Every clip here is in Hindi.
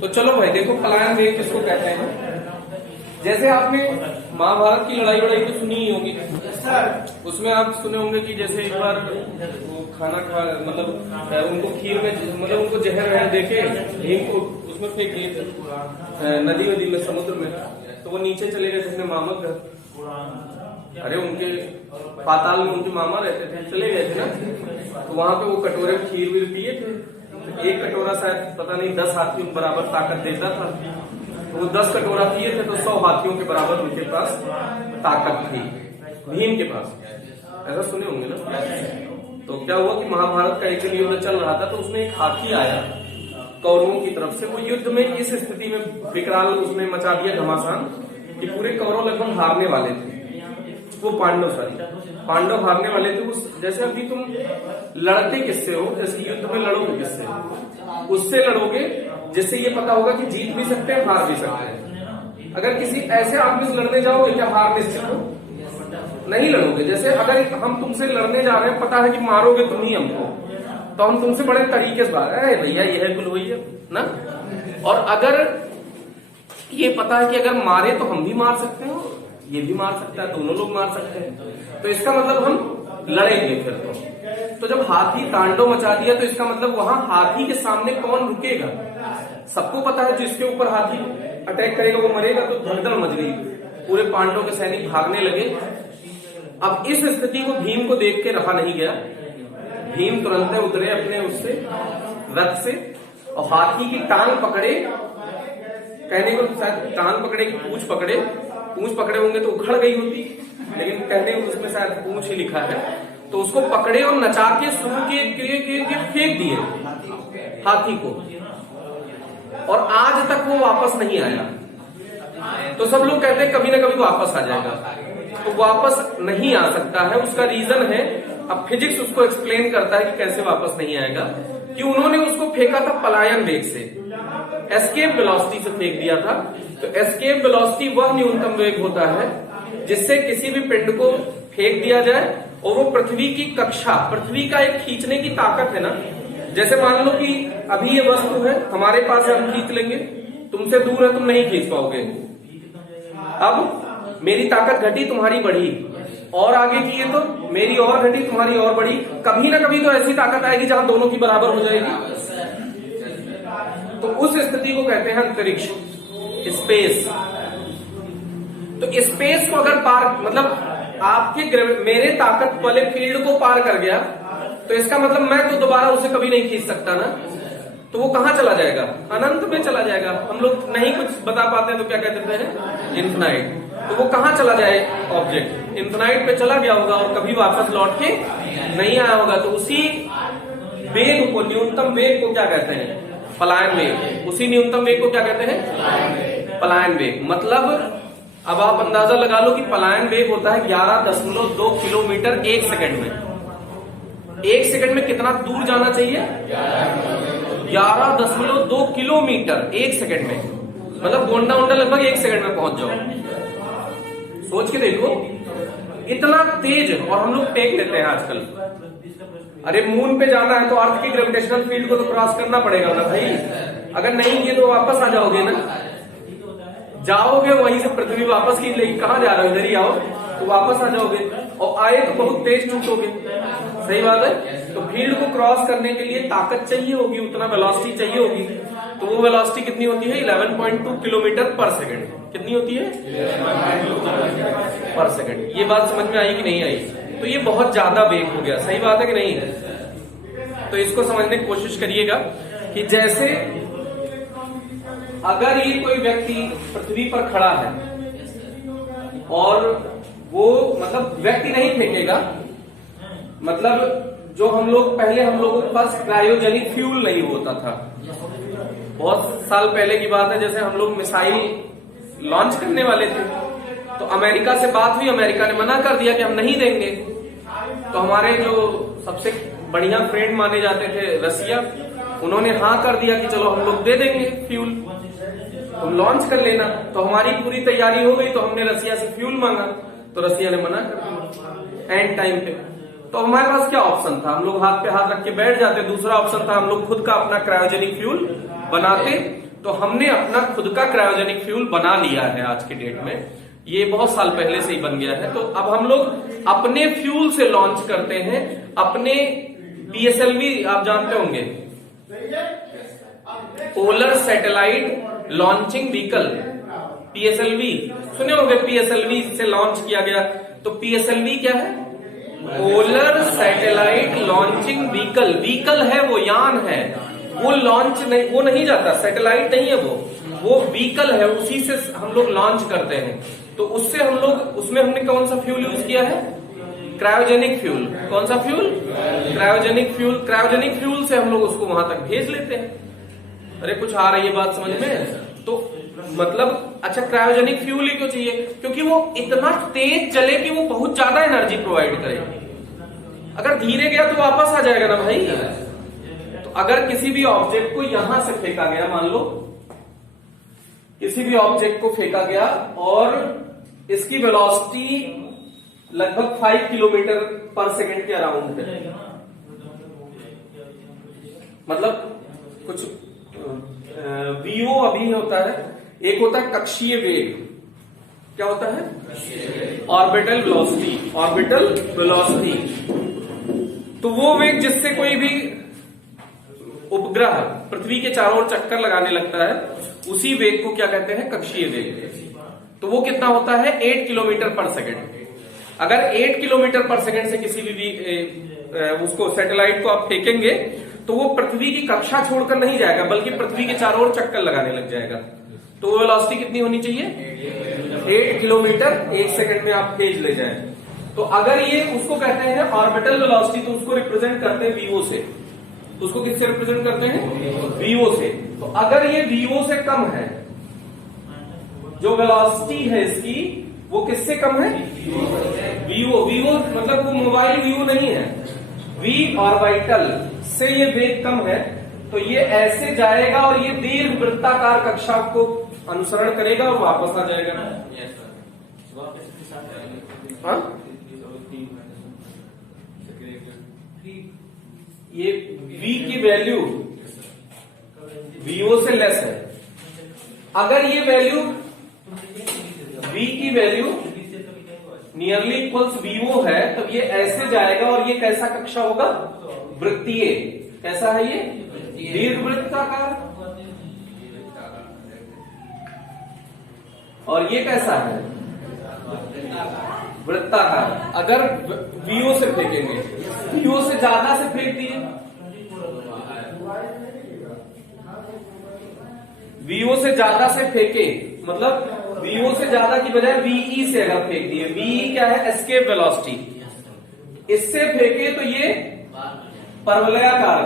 तो चलो भाई देखो पलायन वेग किसको कहते हैं। जैसे आपने महाभारत की लड़ाई वड़ाई तो सुनी ही होगी, उसमें आप सुने होंगे कि जैसे एक बार वो खाना खा मतलब उनको खीर में मतलब उनको जहर वहर देके भीम को उसमें फेंक दिए थे नदी वदी में समुद्र में, तो वो नीचे चले गए थे अपने मामा घर। अरे उनके पाताल में उनके मामा रहते थे, चले गए थे ना, तो वहां पे वो कटोरे में खीर वीर पिए थे। एक कटोरा शायद पता नहीं 10 हाथियों बराबर ताकत देता था, तो वो 10 कटोरा पिए थे तो 100 हाथियों के बराबर उनके पास ताकत थी भीम के पास, ऐसा सुने होंगे ना। तो क्या हुआ कि महाभारत का एक युद्ध चल रहा था, तो उसमें एक हाथी आया कौरवों की तरफ से। वो युद्ध में इस स्थिति में विकराल उसने मचा दिया घमासान कि पूरे कौरव लगभग हारने वाले थे, वो पांडव हारने वाले थे। उस जैसे अभी तुम लड़ते किससे हो, जैसे युद्ध में लड़ोगे किससे, उससे लड़ोगे जिससे ये पता होगा कि जीत भी सकते हैं हार भी सकते हैं। अगर किसी ऐसे आदमी से लड़ने जाओगे क्या हार निश्चित हो, नहीं लड़ोगे। जैसे अगर हम तुमसे लड़ने जा रहे हैं, पता है कि मारोगे तुम ही हमको, तो हम तुमसे बड़े तरीके से बात है भैया ये है कुल वही है ना। और अगर ये पता है कि अगर मारे तो हम भी मार सकते हैं, ये भी मार सकता है, दोनों लोग मार सकते हैं, तो इसका मतलब हम लड़ेंगे फिर। तो जब हाथी तांडव मचा दिया तो इसका मतलब वहां हाथी के सामने कौन रुकेगा। सबको पता है जिसके ऊपर हाथी अटैक करेगा वो मरेगा, तो धड़धड़ मच गई, पूरे पांडवों के सैनिक भागने लगे। अब इस स्थिति को भीम को देख के रहा नहीं गया, भीम तुरंत उतरे अपने उससे रथ से और हाथी की टांग पकड़े, कहने को शायद टांग पकड़े की पूंछ पकड़े होंगे तो उखड़ गई होती, लेकिन कहने को उसमें शायद पूंछ ही लिखा है। तो उसको पकड़े और नचा के शुरू के फेंक दिए हाथी को, और आज तक वो वापस नहीं आया। तो सब लोग कहते हैं कभी ना कभी वापस आ जाएगा, तो वापस नहीं आ सकता है। उसका रीजन है, अब फिजिक्स उसको एक्सप्लेन करता है कि कैसे वापस नहीं आएगा, कि उन्होंने उसको फेंका था पलायन वेग से, एस्केप वेलोसिटी से फेंक दिया था। तो एस्केप वेलोसिटी वह न्यूनतम वेग होता है जिससे किसी भी पिंड को फेंक दिया जाए और वो पृथ्वी की कक्षा, पृथ्वी का एक खींचने की ताकत है ना। जैसे मान लो कि अभी ये वस्तु है हमारे पास है, हम खींच लेंगे, तुमसे दूर है तुम नहीं खींच पाओगे। अब मेरी ताकत घटी तुम्हारी बढ़ी, और आगे किए तो मेरी और घटी तुम्हारी और बढ़ी, कभी ना कभी तो ऐसी ताकत आएगी जहां दोनों की बराबर हो जाएगी। तो उस स्थिति को कहते हैं अंतरिक्ष, स्पेस। तो स्पेस को अगर पार मतलब आपके मेरे ताकत वाले फील्ड को पार कर गया, तो इसका मतलब मैं तो दोबारा उसे कभी नहीं खींच सकता ना। तो वो कहां चला जाएगा, अनंत में चला जाएगा। हम लोग नहीं कुछ बता पाते हैं तो क्या कहते हैं, इन्फिनाइट। तो वो कहां चला जाए ऑब्जेक्ट, इन्फिनाइट पे चला गया होगा और कभी वापस लौट के नहीं आया होगा। तो उसी वेग को, न्यूनतम वेग को क्या कहते हैं, पलायन वेग। उसी न्यूनतम वेग को क्या कहते हैं, पलायन वेग। मतलब अब आप अंदाजा लगा लो कि पलायन वेग होता है 11.2 किलोमीटर एक सेकंड में। एक सेकंड में कितना दूर जाना चाहिए, 11.2 किलोमीटर एक सेकंड में। मतलब गोंडा उंडा लगभग एक सेकंड में पहुंच जाओ। सोच के देखो इतना तेज, और हम लोग टेक लेते हैं आजकल। अरे मून पे जाना है तो अर्थ की ग्रेविटेशनल फील्ड को तो क्रॉस करना पड़ेगा ना भाई, अगर नहीं किए तो वापस आ जाओगे ना। जाओगे वहीं से पृथ्वी वापस की, लेकिन कहां जा रहे हो, इधर ही आओ तो वापस आ जाओगे, और आए तो बहुत तेज छूटोगे। सही बात है। तो फील्ड को क्रॉस करने के लिए ताकत चाहिए होगी, उतना वेलोसिटी चाहिए होगी। तो वो वेलोसिटी कितनी होती है, 11.2 किलोमीटर पर सेकंड। कितनी होती है, पर सेकंड। ये बात समझ में आई कि नहीं आई। तो ये बहुत ज्यादा वेग हो गया, सही बात है कि नहीं। तो इसको समझने की कोशिश करिएगा कि जैसे अगर ये कोई व्यक्ति पृथ्वी पर खड़ा है और वो मतलब व्यक्ति नहीं फेंकेगा, मतलब जो हम लोगों के पास क्रायोजेनिक फ्यूल नहीं होता था। बहुत साल पहले की बात है, जैसे हम लोग मिसाइल लॉन्च करने वाले थे तो अमेरिका से बात हुई, अमेरिका ने मना कर दिया कि हम नहीं देंगे। तो हमारे जो सबसे बढ़िया फ्रेंड माने जाते थे रसिया, उन्होंने हाँ कर दिया कि चलो हम लोग दे देंगे फ्यूल, तुम लॉन्च कर लेना। तो हमारी पूरी तैयारी हो गई, तो हमने रसिया से फ्यूल मांगा, तो रसिया ने मना कर दिया एंड टाइम पे। तो हमारे पास क्या ऑप्शन था, हम लोग हाथ पे हाथ रख के बैठ जाते। दूसरा ऑप्शन था हम लोग खुद का अपना क्रायोजेनिक फ्यूल बनाते तो हमने अपना खुद का क्रायोजेनिक फ्यूल बना लिया है आज के डेट में। ये बहुत साल पहले से ही बन गया है। तो अब हम लोग अपने फ्यूल से लॉन्च करते हैं अपने PSLV, आप जानते होंगे, polar satellite launching vehicle, PSLV सुने होंगे। PSLV से लॉन्च किया गया। तो PSLV क्या है? Polar satellite launching vehicle. Vehicle है वो, यान है वो, लॉन्च नहीं, वो नहीं जाता, सैटेलाइट नहीं है वो व्हीकल है, उसी से हम लोग लॉन्च करते हैं। तो उससे हम लोग, उसमें हमने कौन सा फ्यूल यूज किया है? Cryogenic fuel. कौन सा fuel? Cryogenic fuel. Cryogenic fuel से हम लोग उसको वहां तक भेज लेते हैं। अरे कुछ आ रही है बात समझ में? तो मतलब अच्छा, क्रायोजेनिक फ्यूल ही क्यों चाहिए? क्योंकि वो इतना तेज चले कि वो बहुत ज्यादा एनर्जी प्रोवाइड करे। अगर धीरे गया तो वापस आ जाएगा ना भाई। तो अगर किसी भी ऑब्जेक्ट को यहां से फेंका गया, मान लो किसी भी ऑब्जेक्ट को फेंका गया और इसकी वेलोसिटी लगभग 5 किलोमीटर पर सेकेंड के अराउंड है, मतलब कुछ VO अभी होता है, एक होता है कक्षीय वेग। क्या होता है? Orbital velocity. ऑर्बिटल वेलोसिटी तो वो वेग जिससे कोई भी उपग्रह पृथ्वी के चारों ओर चक्कर लगाने लगता है, उसी वेग को क्या कहते हैं? कक्षीय वेग। तो वो कितना होता है? 8 किलोमीटर पर सेकेंड। अगर 8 किलोमीटर पर सेकेंड से किसी भी उसको सैटेलाइट को आप फेंकेंगे तो वो पृथ्वी की कक्षा छोड़कर नहीं जाएगा, बल्कि पृथ्वी के चारों ओर चक्कर लगाने लग जाएगा। तो वो वेलोसिटी कितनी होनी चाहिए? 8 किलोमीटर 1 सेकंड में आप भेज ले जाए। तो अगर ये उसको कहते हैं ऑर्बिटल वेलोसिटी, तो उसको रिप्रेजेंट करते हैं VO से। उसको किससे रिप्रेजेंट करते हैं? VO से। तो अगर ये VO से कम है, जो वेलोसिटी है इसकी, वो किससे कम है? VO मतलब वो मोबाइल VO नहीं है, V ऑर्बिटल से ये वेग कम है, तो ये ऐसे जाएगा और ये दीर्घ वृत्ताकार कक्षा को अनुसरण करेगा और वापस आ जाएगा। हाँ? ये V की वैल्यू VO से लेस है। अगर ये वैल्यू V की वैल्यू नियरली इक्वल्स VO है, तो ये ऐसे जाएगा और ये कैसा कक्षा होगा? वृत्तीय। कैसा है ये? दीर्घवृत्ताकार। और ये कैसा है? वृत्ताकार। अगर VO से फेंकेंगे, VO से ज्यादा से फेंक दिए, VO से ज्यादा से फेंके, मतलब VO से ज्यादा की बजाय VE से अगर फेंक दिए, VE क्या है? Escape velocity. इससे फेंके तो ये परवलयाकार,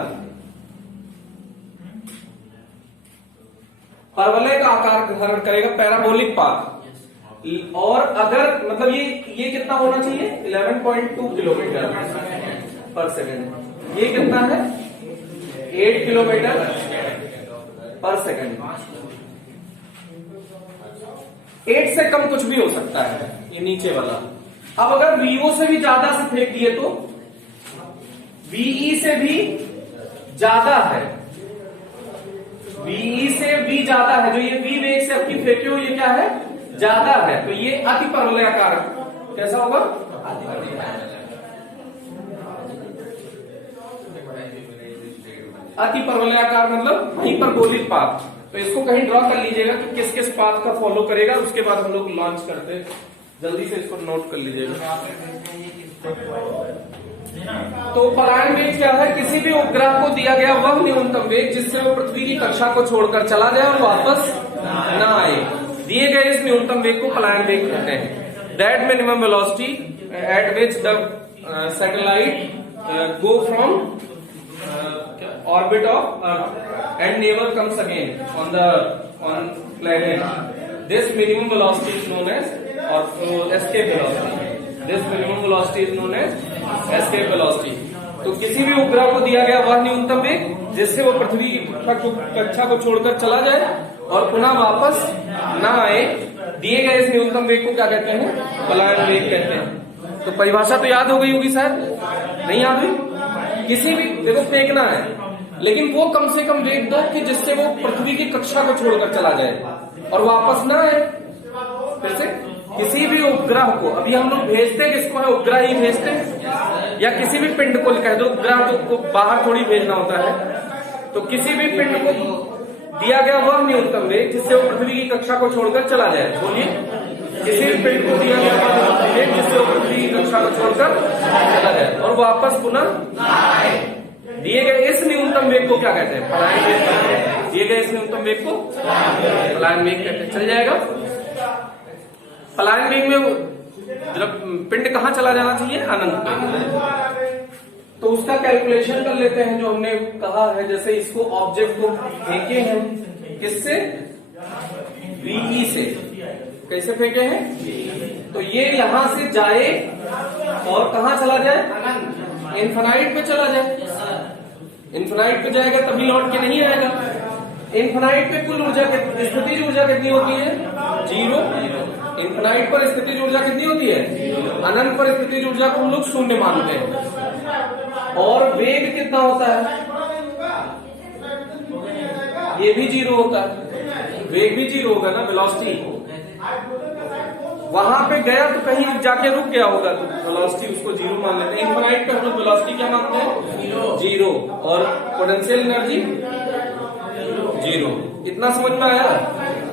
परवलय का आकार धारण करेगा, पैराबोलिक पाथ। और अगर मतलब ये कितना होना चाहिए? 11.2 किलोमीटर पर सेकेंड। ये कितना है? 8 किलोमीटर पर सेकेंड। 8 से कम कुछ भी हो सकता है ये नीचे वाला। अब अगर VO से भी ज्यादा से फेंक दिए तो VE से भी ज्यादा है, VE से V ज्यादा है, जो ये V वेग से आपकी फेंके हो ये क्या है? ज्यादा है। तो ये अति परवलयाकार कैसा होगा? अति परवलयाकार मतलब हाइपरबोलिक पाथ। तो इसको कहीं ड्रॉ कर लीजिएगा कि किस किस पाथ का फॉलो करेगा, उसके बाद हम लोग लॉन्च करते हैं। जल्दी से इसको नोट कर लीजिएगा। तो पलायन वेग क्या है? किसी भी उपग्रह को दिया गया वह न्यूनतम वेग जिससे वो पृथ्वी की कक्षा को छोड़कर चला जाए और वापस न आए। दिए गए इस न्यूनतम वेग को पलायन वेग कहते हैं। That minimum velocity at which the satellite go from orbit of Earth and never comes again on planet. This minimum velocity is known as escape velocity. This minimum velocity is known as escape velocity. तो किसी भी उपग्रह को दिया गया वह न्यूनतम वेग जिससे वो पृथ्वी की कक्षा को छोड़कर चला जाए और पुनः वापस न आए, दिए गए इस न्यूनतम वेग को क्या कहते हैं? पलायन वेग कहते हैं। तो परिभाषा तो याद हो गई होगी शायद, नहीं याद हुई? किसी भी, देखो फेंकना है, लेकिन वो कम से कम वेग दो कि जिससे वो पृथ्वी की कक्षा को छोड़कर चला जाए और वापस ना आए। फिर से किसी भी उपग्रह को, अभी हम लोग भेजते किसको है, उपग्रह ही भेजते हैं, या किसी भी पिंड को कह दो उपग्रह को बाहर थोड़ी भेजना होता है। तो किसी भी पिंड को दिया गया वह न्यूनतम वेग जिससे वो पृथ्वी की कक्षा को छोड़कर चला जाए। बोलिए, किसी भी पिंड को दिया गया वह न्यूनतम वेग जिससे वो पृथ्वी की कक्षा को छोड़कर चला जाए और वापस पुनः दिए गए इस न्यूनतम वेग को क्या कहते हैं, पलायन वेग। दिए गए इस न्यूनतम वेग को पलायन वेग कहते हैं। चल जाएगा। पलायन वेग में जब पिंड कहाँ चला जाना चाहिए, अनंत पे। तो उसका कैलकुलेशन कर लेते हैं जो हमने कहा है। जैसे इसको ऑब्जेक्ट को फेंके हैं, किससे, वीई से। कैसे फेंके हैं, तो ये यहां से जाए और कहां चला जाए, इन्फिनाइट पे चला जाए। इन्फिनाइट पे जाएगा तभी लौट के नहीं आएगा। इन्फिनाइट पे कुल ऊर्जा, स्थितिज ऊर्जा कितनी होती है, 0। इन्फिनाइट पर स्थितिज ऊर्जा कितनी होती है, अनंत पर स्थितिज ऊर्जा को हम लोग शून्य मानते हैं। और वेग कितना होता है, ये भी 0 होता है। वेग भी 0 होगा ना, वेलोसिटी। वहां पे गया तो कहीं जाके रुक गया होगा तो वेलोसिटी उसको 0 मान लेते हैं। इन्फिनाइट पे हम लोग वेलोसिटी क्या मानते हैं, 0। और पोटेंशियल एनर्जी 0। इतना समझ में आया।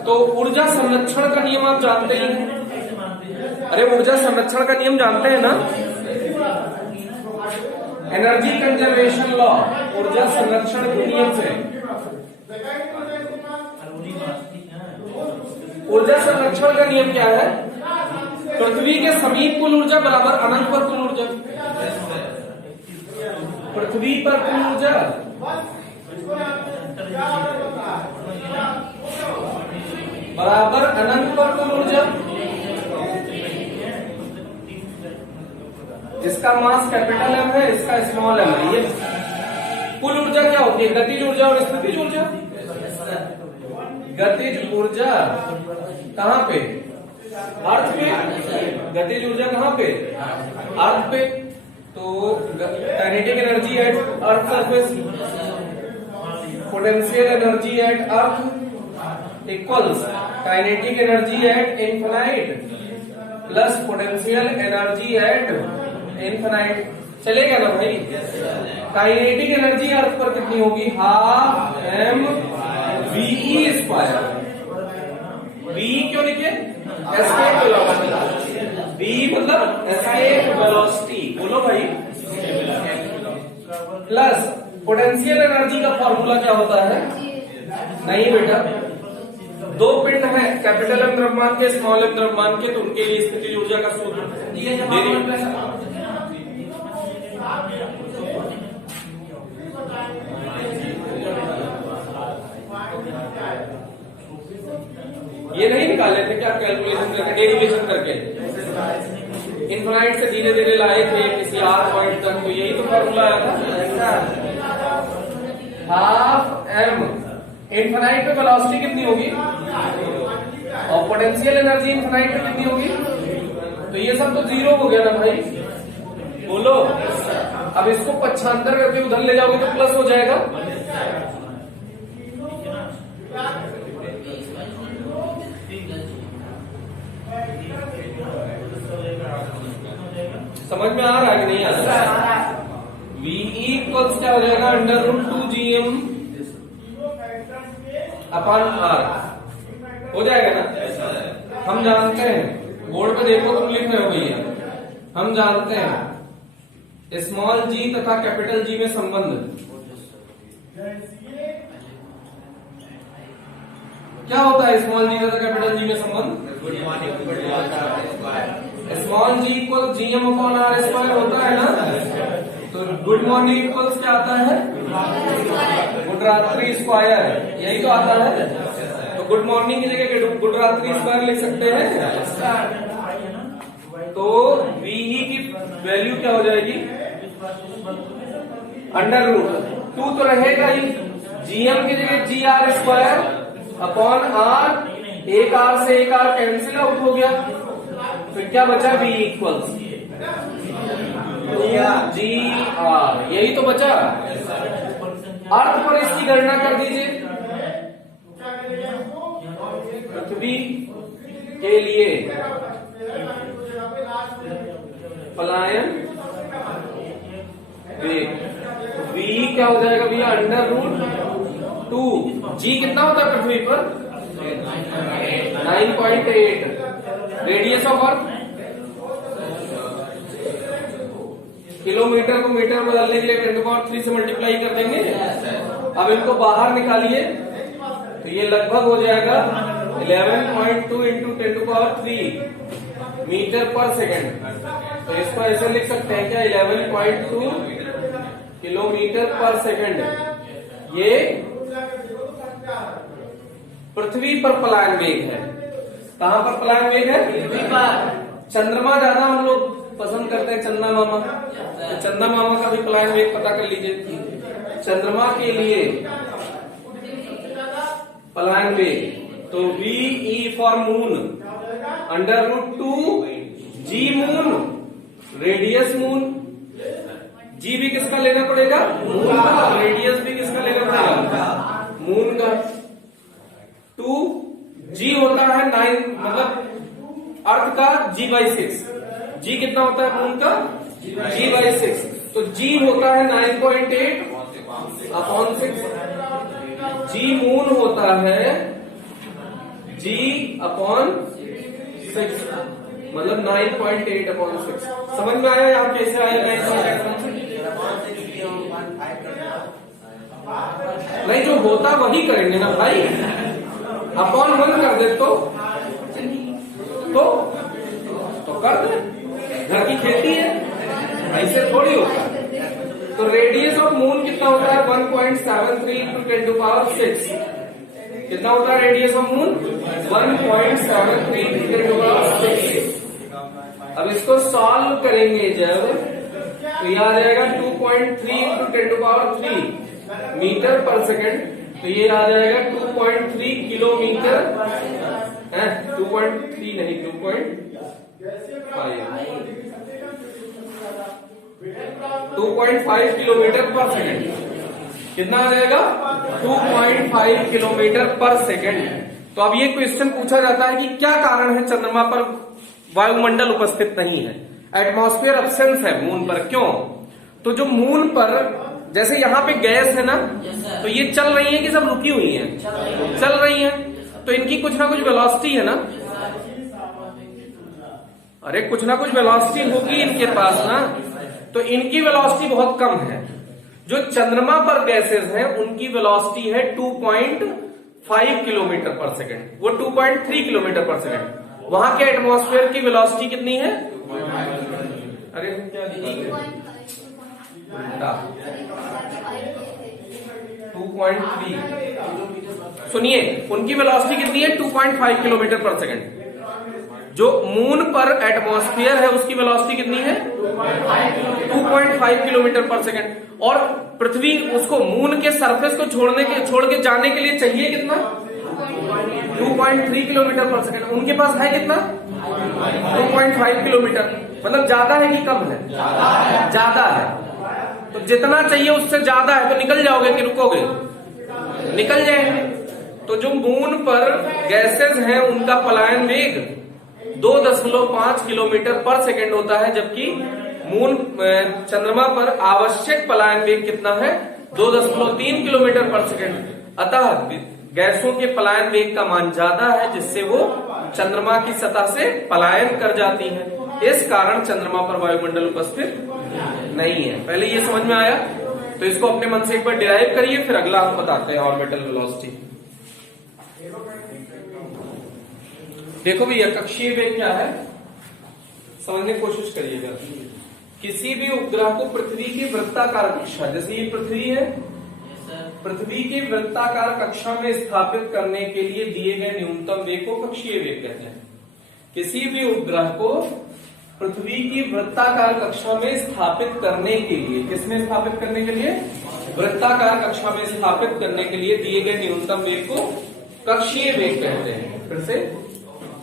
तो ऊर्जा संरक्षण का नियम आप जानते ही हैं। अरे ऊर्जा संरक्षण का नियम जानते हैं ना, एनर्जी कंजर्वेशन लॉ, ऊर्जा संरक्षण के नियम से। ऊर्जा संरक्षण का नियम क्या है, पृथ्वी के समीप कुल ऊर्जा बराबर अनंत पर कुल ऊर्जा। पृथ्वी पर कुल ऊर्जा बराबर अनंत पर कुल ऊर्जा। इसका मास कैपिटल एम है, इसका स्मॉल एम है। ये कुल ऊर्जा क्या होती है, गतिज ऊर्जा और स्थितिज ऊर्जा। गतिज ऊर्जा कहां पे, अर्थ पे। गतिज ऊर्जा कहां पे, अर्थ पे। तो kinetic energy at earth surface, potential energy at earth equals kinetic energy at infinite plus potential energy at infinite. चलेगा ना भाई। काइनेटिक एनर्जी अर्थ पर कितनी होगी, half M V E square. V E क्यों लिखे, एस्केप वेलोसिटी। वी मतलब एस्केप वेलोसिटी, बोलो भाई। प्लस पोटेंशियल एनर्जी का फॉर्मूला क्या होता है, नहीं बेटा, दो पिंड है, कैपिटल एम द्रव्यमान के, स्मॉल एम द्रव्यमान के, तो उनके लिए स्थितिज ऊर्जा का सूत्र ये नहीं निकाले थे क्या, कैलकुलेशन करके, डेरिवेशन करके, इन्फिनाइट से धीरे धीरे लाए थे किसी आर पॉइंट तक, तो यही तो फॉर्मूला आया था। हाफ एम, इन्फिनाइट पे वेलोसिटी कितनी होगी और पोटेंशियल एनर्जी इन्फिनाइट पे कितनी होगी, तो ये सब तो 0 हो गया ना भाई, बोलो। अब इसको पक्षांतर करके उधर ले जाओगे तो प्लस हो जाएगा। समझ में आ रहा है कि नहीं आ रहा? Ve इक्वल्स क्या हो जाएगा, √2gm अपॉन r हो जाएगा ना। हम जानते हैं, बोर्ड पे देखो तुम लिख रहे हो भैया, हम जानते हैं स्मॉल g तथा कैपिटल G में संबंध क्या होता है। स्मॉल g तथा कैपिटल G में संबंध small g equal gm upon r square होता है ना। तो गुड मॉर्निंग इक्वल्स क्या आता है, गुड रात्रि स्क्वायर, यही तो आता है। तो गुड मॉर्निंग की जगह गुड रात्रि स्क्वायर लिख सकते हैं। तो Ve की वैल्यू क्या हो जाएगी, √2 तो रहेगा ही, gm की जगह gr स्क्वायर अपॉन r, एक r से एक r कैंसिल आउट हो गया, फिर क्या बचा, V इक्वल्स GR, यही तो बचा। अर्थ पर इसकी गणना कर दीजिए। पृथ्वी के लिए पलायन वेग v क्या हो जाएगा भैया, √2। g कितना होता है पृथ्वी पर, 9.8। रेडियस ऑफ अर्थ, किलोमीटर को मीटर बदलने के लिए 10³ से मल्टीप्लाई कर देंगे। अब इनको बाहर निकालिए तो ये लगभग हो जाएगा 11.2 इंटू 10³ मीटर पर सेकेंड। तो इसको ऐसे लिख सकते हैं क्या, 11.2 किलोमीटर पर सेकेंड। ये पृथ्वी पर पलायन वेग है। कहां पर पलायन वेग है, पृथ्वी पर। चंद्रमा ज्यादा हम लोग पसंद करते हैं, चंदा मामा, तो चंदा मामा का भी पलायन वेग पता कर लीजिए। चंद्रमा के लिए पलायन वेग तो VE for moon √2 G moon, radius moon. G भी किसका लेना पड़ेगा, मून का। रेडियस भी किसका लेना पड़ेगा, मून का। 2G होता है 9, मतलब अर्थ का G/6। G कितना होता है मून का, G/6। तो G होता है 9.8/6। G मून होता है G/6, मतलब 9.8/6। समझ में आया यहाँ कैसे आएगा, नहीं जो होता वही करेंगे ना भाई। /1 कर दे तो कर दे, घर की खेती है, ऐसे थोड़ी होता है। तो रेडियस ऑफ मून कितना होता है, 1.73 इंटू 10⁶। कितना होता है रेडियस ऑफ मून, 1.73 इंटू 10⁶। अब इसको सॉल्व करेंगे जब, तो यह आ जाएगा 2.3 इंटू 10³ मीटर पर सेकेंड। तो ये आ जाएगा 2.3 किलोमीटर, 2.3 नहीं 2.5 किलोमीटर पर सेकेंड। कितना आ जाएगा, 2.5 किलोमीटर पर सेकेंड। तो अब ये क्वेश्चन पूछा जाता है कि क्या कारण है चंद्रमा पर वायुमंडल उपस्थित नहीं है, एटमॉस्फेयर एब्सेंस है मून पर, क्यों? तो जो मून पर जैसे यहाँ पे गैस है ना, तो ये चल रही है कि सब रुकी हुई है, चल रही है। तो इनकी कुछ ना कुछ वेलोसिटी है ना, अरे कुछ ना कुछ वेलोसिटी होगी इनके पास ना। तो इनकी वेलोसिटी बहुत कम है। जो चंद्रमा पर गैसेस हैं उनकी वेलोसिटी है 2.5 किलोमीटर पर सेकेंड, वो 2.3 किलोमीटर पर सेकेंड। वहां के एटमॉस्फेयर की वेलोसिटी कितनी है, अरे क्या 2.3। सुनिए उनकी वेलोसिटी कितनी है, 2.5 किलोमीटर पर सेकेंड। जो मून पर एटमॉस्फेयर है उसकी वेलोसिटी कितनी है, 2.5 किलोमीटर पर सेकेंड। और पृथ्वी उसको मून के सरफेस को छोड़ के जाने के लिए चाहिए कितना, 2.3 किलोमीटर पर सेकेंड। उनके पास है कितना, 2.5 किलोमीटर। मतलब ज्यादा है कि कम है, ज्यादा है। तो जितना चाहिए उससे ज्यादा है, तो निकल जाओगे कि रुकोगे, निकल जाएंगे। तो जो मून पर गैसेस हैं उनका पलायन वेग 2.5 किलोमीटर पर सेकेंड होता है, जबकि मून चंद्रमा पर आवश्यक पलायन वेग कितना है, 2.3 किलोमीटर पर सेकेंड। अतः गैसों के पलायन वेग का मान ज्यादा है, जिससे वो चंद्रमा की सतह से पलायन कर जाती है। इस कारण चंद्रमा पर वायुमंडल उपस्थित नहीं है। पहले ये समझ में आया, तो इसको अपने मन से एक बार डिराइव करिए, फिर अगला हम बताते हैं ऑर्बिटल वेलोसिटी। देखो भैया कक्षीय वेग क्या है, समझने की कोशिश करिएगा। किसी भी उपग्रह को पृथ्वी की वृत्ताकार कक्षा, जैसे ये पृथ्वी है, पृथ्वी की वृत्ताकार कक्षा में स्थापित करने के लिए दिए गए न्यूनतम वेग को कक्षीय वेग कहते हैं। किसी भी उपग्रह को पृथ्वी की वृत्ताकार कक्षा में स्थापित करने के लिए, किसमें स्थापित करने के लिए, वृत्ताकार कक्षा में स्थापित करने के लिए दिए गए न्यूनतम वेग को कक्षीय वेग कहते हैं। फिर से,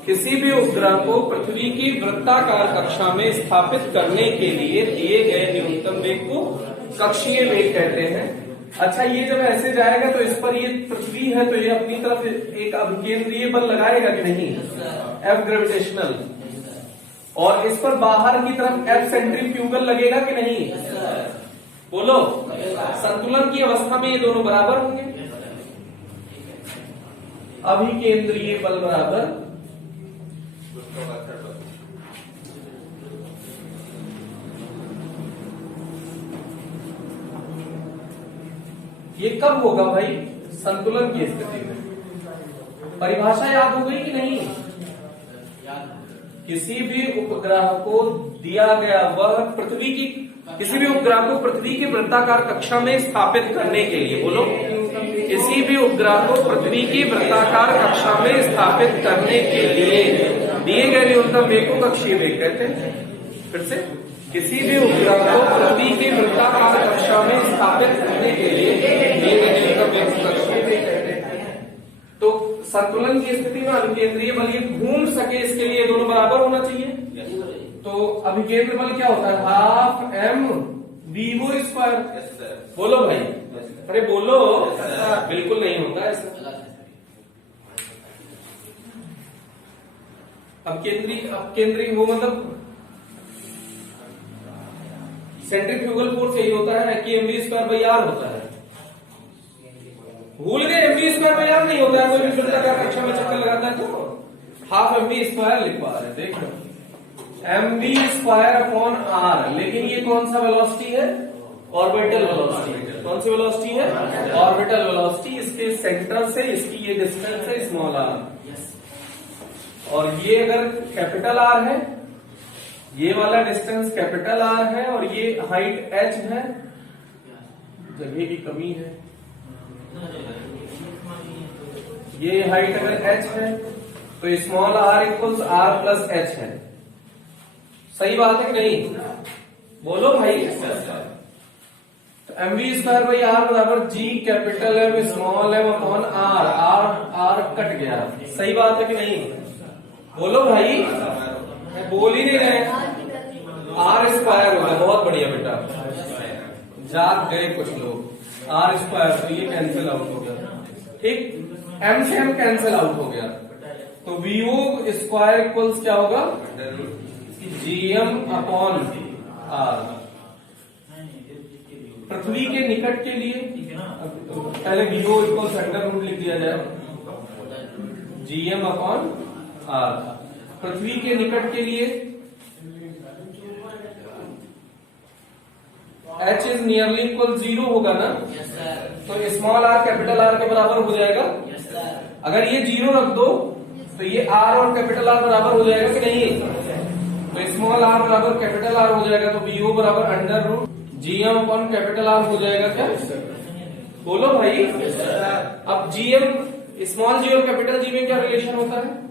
किसी भी उपग्रह को पृथ्वी की वृत्ताकार कक्षा में स्थापित करने के लिए दिए गए न्यूनतम वेग को कक्षीय वेग कहते हैं। अच्छा, ये जब ऐसे जाएगा तो इस पर ये पृथ्वी है तो ये अपनी तरफ एक अभिकेंद्रीय बल लगाएगा कि नहीं, एफ ग्रेविटेशनल, और इस पर बाहर की तरफ एफ सेंट्रीफ्यूगल लगेगा कि नहीं, बोलो। संतुलन की अवस्था में ये दोनों बराबर होंगे, अभिकेंद्रीय बल बराबर ये कब होगा भाई, संतुलन की स्थिति में। परिभाषा याद हो गई कि नहीं, किसी भी उपग्रह को दिया गया वह पृथ्वी की, किसी भी उपग्रह को पृथ्वी की वृत्ताकार कक्षा में स्थापित करने के लिए, बोलो, किसी भी उपग्रह को पृथ्वी की वृत्ताकार कक्षा में स्थापित करने के लिए दिए गए न्यूनतम वेग को कक्षीय वेग कहते हैं। फिर से, किसी भी उपग्रह को पृथ्वी की वृत्ताकार कक्षा में स्थापित करने के लिए दिए गए न्यूनतम वेग को कक्षीय वेग कहते हैं। तो संतुलन की स्थिति में अभिकेंद्रीय बल ये घूम सके, इसके लिए दोनों बराबर होना चाहिए। तो अभिकेंद्र बल क्या होता है, हाफ एम वीओ स्क्वायर, बोलो भाई, अरे बोलो, बिल्कुल नहीं होता ऐसा। अपकेंद्रीय वो मतलब सेंट्रीफ्यूगल फोर्स यही होता है कि एमवी स्क्वायर बाई आर होता है। भूल गए, एमवी स्क्वायर बाई आर नहीं होता है, कोई भी वृत्ताकार कक्षा में चक्कर लगाता है तो हाफ एमवी स्क्वायर लिख पा रहे, देख लो, एमवी स्क्वायर अपॉन आर। लेकिन ये कौन सा वेलोसिटी है, ऑर्बिटल वेलोसिटी। कौन सी वेलोसिटी है, ऑर्बिटल वेलोसिटी। इसके सेंटर से इसकी ये डिस्टेंस है स्मॉल आर, और ये अगर कैपिटल आर है, ये वाला डिस्टेंस कैपिटल आर है, और ये हाइट एच है, जगह की कमी है, ये हाइट अगर एच है तो small R equals R plus H है। सही बात है कि नहीं, बोलो भाई। तो एमवी स्क्वायर बाई आर बराबर G capital M small M upon R, R cut गया। सही बात है कि नहीं, बोलो भाई, बोल ही नहीं रहे। आर स्क्वायर होगा, बहुत बढ़िया बेटा, जाग गए कुछ लोग। आर स्क्वायर तो ये कैंसिल आउट हो गया, ठीक, एम से एम कैंसिल आउट हो गया, तो वीओ स्क्वायर इक्वल्स क्या होगा, जीएम अपॉन आर। पृथ्वी के निकट के लिए पहले वीओ इक्वल्स अंडर रूट लिख दिया जाए, जीएम अपॉन आर। पृथ्वी के निकट के लिए एच इज नियरली इक्वल 0 होगा ना, तो स्मॉल आर कैपिटल आर के बराबर हो जाएगा। अगर ये 0 रख दो तो ये आर और कैपिटल आर बराबर हो जाएगा कि नहीं, तो स्मॉल आर बराबर कैपिटल आर हो जाएगा, तो वीओ बराबर under root GM upon capital R हो जाएगा क्या, बोलो भाई। अब जीएम, स्मॉल जी और कैपिटल जी में क्या रिलेशन होता है,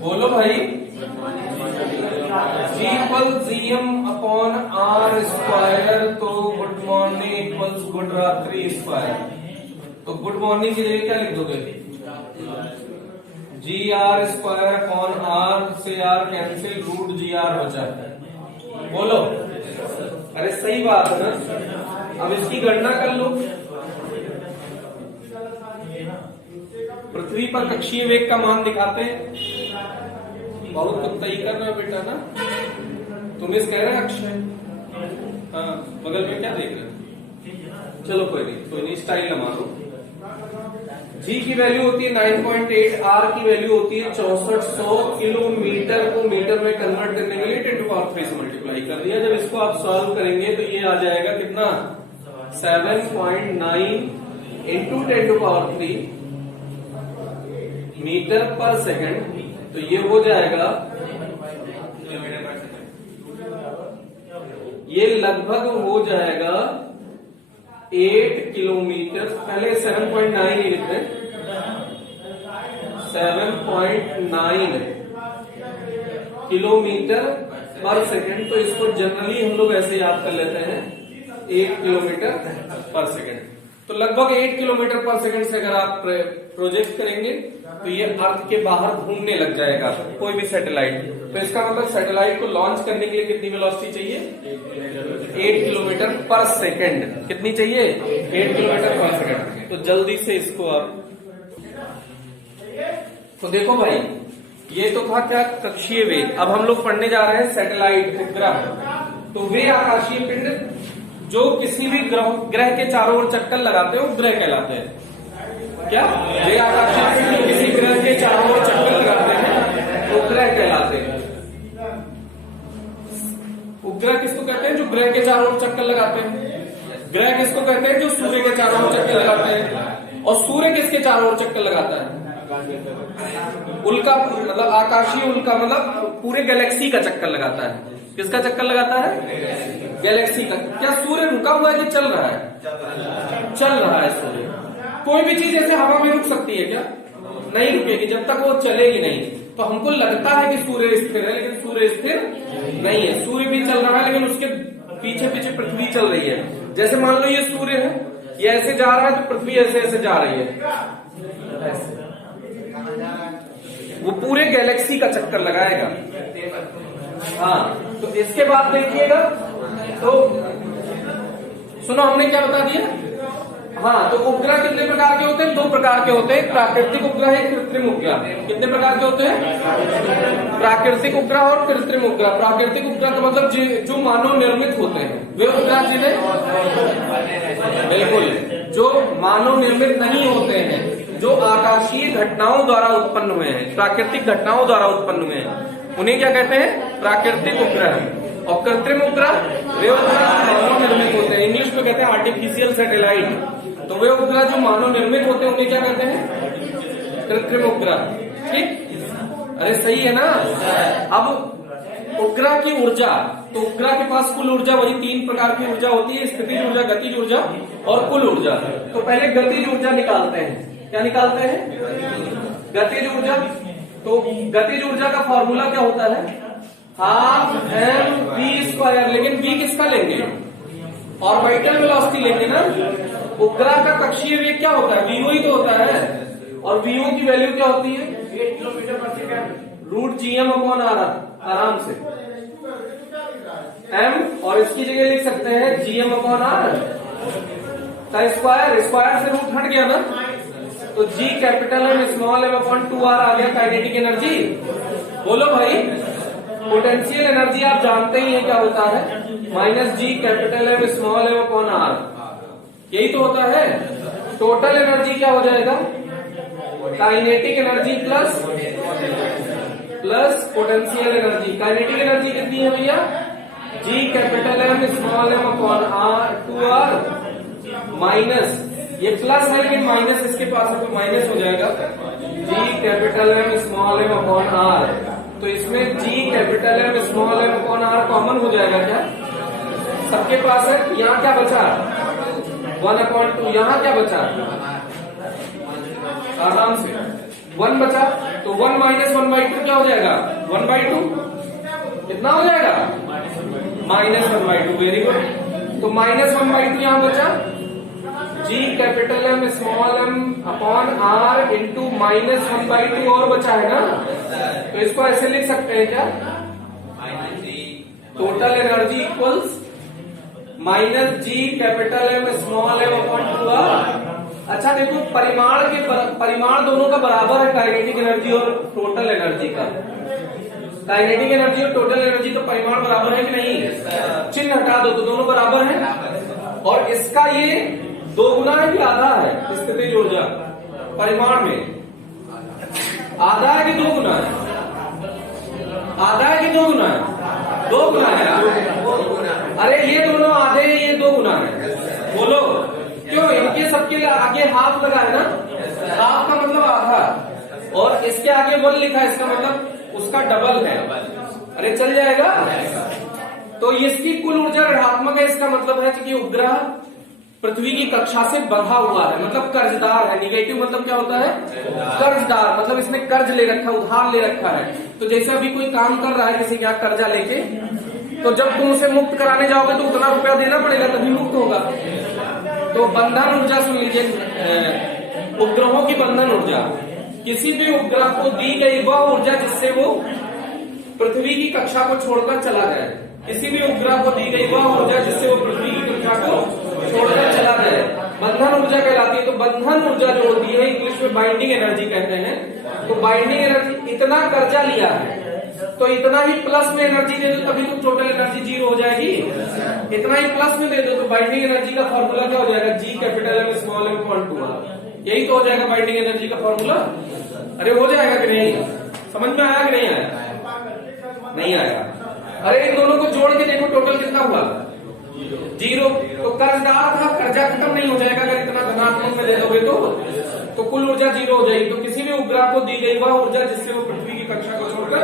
बोलो भाई। G equal GM upon R square, तो गुड मॉर्निंग इक्वल्स गुड रात्रि स्क्वायर। तो गुड मॉर्निंग की जगह क्या लिख दोगे, G R square upon R से R cancel, root G R हो जाए, बोलो। अरे सही बात है ना। अब इसकी गणना कर लो, पृथ्वी पर कक्षीय वेग का मान दिखाते हैं। बहुत कुत्ताई कर रहे हो बेटा ना, तुम इस कह रहे हैं अक्षय, हाँ, बगल में क्या देख रहे हो, चलो कोई नहीं, स्टाइल न मारो। जी की वैल्यू होती है 9.8, आर की वैल्यू होती है 6400 किलोमीटर को मीटर में कन्वर्ट करने के लिए 10³ से मल्टीप्लाई कर दिया। जब इसको आप सॉल्व करेंगे तो ये आ जाएगा कितना, 7.9 इंटू 10³ मीटर पर सेकंड, तो ये हो जाएगा, ये लगभग हो जाएगा 8 किलोमीटर। पहले 7.9 ही लिखते हैं, 7.9 किलोमीटर पर सेकंड। तो इसको जनरली हम लोग ऐसे याद कर लेते हैं 8 किलोमीटर पर सेकंड। तो लगभग 8 किलोमीटर पर सेकंड से अगर आप प्रोजेक्ट करेंगे तो ये अर्थ के बाहर घूमने लग जाएगा कोई भी सैटेलाइट। तो इसका मतलब सैटेलाइट को लॉन्च करने के लिए कितनी वेलोसिटी चाहिए? 8 किलोमीटर पर सेकंड। कितनी चाहिए? 8 किलोमीटर पर सेकंड। तो जल्दी से इसको आप तो देखो भाई, ये तो था क्या? कक्षीय वेग। अब हम लोग पढ़ने जा रहे हैं सैटेलाइट, उपग्रह। तो वे आकाशीय पिंड जो किसी भी ग्रह के चारों ओर चक्कर लगाते हैं वो ग्रह कहलाते हैं। क्या? वे आकाशीय पिंड जो किसी ग्रह के चारों ओर चक्कर लगाते हैं वो ग्रह कहलाते हैं। उपग्रह किसको कहते हैं? जो ग्रह के चारों ओर चक्कर लगाते हैं। ग्रह किसको कहते हैं? जो सूर्य के चारों ओर चक्कर लगाते हैं। और सूर्य किसके चारों ओर चक्कर लगाता है? उल्का, मतलब आकाशीय उल्का, मतलब पूरे गैलेक्सी का चक्कर लगाता है। किसका चक्कर लगाता है? गैलेक्सी का। क्या सूर्य रुका हुआ है कि चल रहा है? चल रहा है सूर्य। कोई भी चीज ऐसे हवा में रुक सकती है क्या? नहीं रुकेगी जब तक वो चलेगी नहीं। तो हमको लगता है कि सूर्य स्थिर है, लेकिन सूर्य स्थिर नहीं है। सूर्य भी चल रहा है, लेकिन उसके पीछे पीछे पृथ्वी चल रही है। जैसे मान लो ये सूर्य है, ये ऐसे जा रहा है तो पृथ्वी ऐसे ऐसे जा रही है, ऐसे। वो पूरे गैलेक्सी का चक्कर लगाएगा। हाँ, तो इसके बाद देखिएगा, तो सुनो हमने क्या बता दिया। हाँ, तो उपग्रह कितने प्रकार के होते हैं? 2 प्रकार के होते हैं, प्राकृतिक उपग्रह है, कृत्रिम उपग्रह। कितने प्रकार के होते हैं? प्राकृतिक उपग्रह और कृत्रिम उपग्रह। प्राकृतिक उपग्रह का मतलब जो मानव निर्मित होते हैं वे उपग्रह जिन्हें, बिल्कुल, जो मानव निर्मित नहीं होते हैं, जो आकाशीय घटनाओं द्वारा उत्पन्न हुए हैं, प्राकृतिक घटनाओं द्वारा उत्पन्न हुए हैं, उन्हें क्या कहते हैं? प्राकृतिक उपग्रह। और कृत्रिम उपग्रह वे उपग्रह जो मानव निर्मित होते हैं, इंग्लिश में कहते हैं आर्टिफिशियल सैटेलाइट। तो वे उपग्रह जो मानव निर्मित होते हैं उन्हें क्या कहते हैं? कृत्रिम उपग्रह। ठीक? अरे सही है ना? अब उपग्रह की ऊर्जा, तो उपग्रह के पास कुल ऊर्जा वही 3 प्रकार की ऊर्जा होती है, स्थितिज ऊर्जा, गतिज ऊर्जा और कुल ऊर्जा। तो पहले गतिज ऊर्जा निकालते हैं। क्या निकालते हैं? गतिज ऊर्जा। तो गतिज ऊर्जा का फॉर्मूला क्या होता है? 12mv²। लेकिन v किसका लेंगे? ऑर्बिटल वेलोसिटी लेंगे ना। उपग्रह का कक्षीय वेग क्या होता है? vo ही तो होता है। और vo की वैल्यू क्या होती है? 8 किलोमीटर पर सेकंड। √gm/r। आराम से m, और इसकी जगह लिख सकते हैं gm/r का स्क्वायर। स्क्वायर से रूट हट गया ना, तो G capital M small m/2r आ गया काइनेटिक एनर्जी। बोलो भाई, पोटेंशियल एनर्जी आप जानते ही है क्या होता है? -G capital M small m/r। यही तो होता है। टोटल एनर्जी क्या हो जाएगा? Kinetic energy plus potential energy. Kinetic energy कितनी है भैया? G capital M small m/2r minus, ये प्लस है लेकिन माइनस इसके पास है तो माइनस हो जाएगा, G capital M small m/r। तो इसमें G capital M small m/r common हो जाएगा क्या? सबके पास है। यहाँ क्या बचा? 1/2। यहाँ क्या बचा? आराम से 1 बचा। तो 1 - 1/2 क्या हो जाएगा? 1/2। कितना हो जाएगा? -1/2। Very good. तो -1/2 यहाँ बचा। G capital M small m/r into -1/2 और बचा है ना। तो इसको ऐसे लिख सकते हैं क्या? Total energy equals -G capital M small m/2r। अच्छा देखो, परिमाण दोनों का बराबर है, काइनेटिक एनर्जी और टोटल एनर्जी का। काइनेटिक एनर्जी और टोटल एनर्जी का परिमाण बराबर है कि नहीं? चिन्ह हटा दो तो दोनों बराबर है। और इसका ये 2 गुना है कि आधा है? स्थितिज ऊर्जा परिमाण में आधा है कि 2 गुना है? आधा है कि 2 गुना है? 2 गुना है। अरे ये दोनों आधे हैं, ये 2 गुना है। बोलो क्यों? इनके सबके आगे हाफ लगा है ना। हाफ का मतलब आधा, और इसके आगे 1 लिखा है, इसका मतलब उसका डबल है। अरे चल जाएगा। तो इसकी कुल ऊर्जा ऋणात्मक है। इसका मतलब है कि उपग्रह पृथ्वी की कक्षा से बंधा हुआ है, मतलब कर्जदार है। निगेटिव मतलब क्या होता है? कर्जदार, मतलब इसने कर्ज ले रखा, उधार ले रखा है। तो जैसे अभी कोई काम कर रहा है किसी का कर्जा लेके, तो जब तुम उसे मुक्त कराने जाओगे तो उतना रुपया देना पड़ेगा तभी मुक्त होगा। तो बंधन ऊर्जा सुन लीजिए, उपग्रहों की बंधन ऊर्जा, किसी भी उपग्रह को दी गई वह ऊर्जा जिससे वो पृथ्वी की कक्षा को छोड़कर चला जाए। किसी भी उपग्रह को दी गई वह ऊर्जा जिससे वो पृथ्वी की कक्षा को छोड़कर चला जाए, बंधन ऊर्जा कहलाती है। तो बंधन ऊर्जा जो होती है इंग्लिश में बाइंडिंग एनर्जी कहते हैं। तो बाइंडिंग एनर्जी, इतना कर्जा लिया है तो इतना ही प्लस में एनर्जी दे दो तभी तो टोटल एनर्जी जीरो हो जाएगी। इतना ही प्लस में दे दो तो बाइंडिंग एनर्जी का फॉर्मूला क्या हो जाएगा, G capital M small M equal to R. यही तो हो जाएगा बाइंडिंग एनर्जी का फॉर्मूला। अरे हो जाएगा कि नहीं, समझ में आया कि नहीं आया? नहीं आया। अरे इन दोनों को जोड़ के देखो टोटल कितना हुआ, जीरो। तो कर्जदार था, कर्जा खत्म नहीं हो जाएगा अगर इतना धनात्मक में दे दोगे तो कुल ऊर्जा जीरो हो जाएगी। तो किसी भी उपग्रह को दी गई वह ऊर्जा जिससे वो पृथ्वी की कक्षा को छोड़कर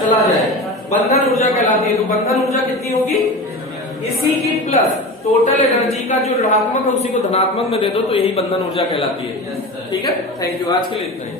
चला जाए बंधन ऊर्जा कहलाती है। तो बंधन ऊर्जा कितनी होगी, इसी की प्लस टोटल एनर्जी का जो ऋणात्मक है उसी को धनात्मक में दे दो तो यही बंधन ऊर्जा कहलाती है। ठीक है, थैंक यू, आज के लिए इतना ही।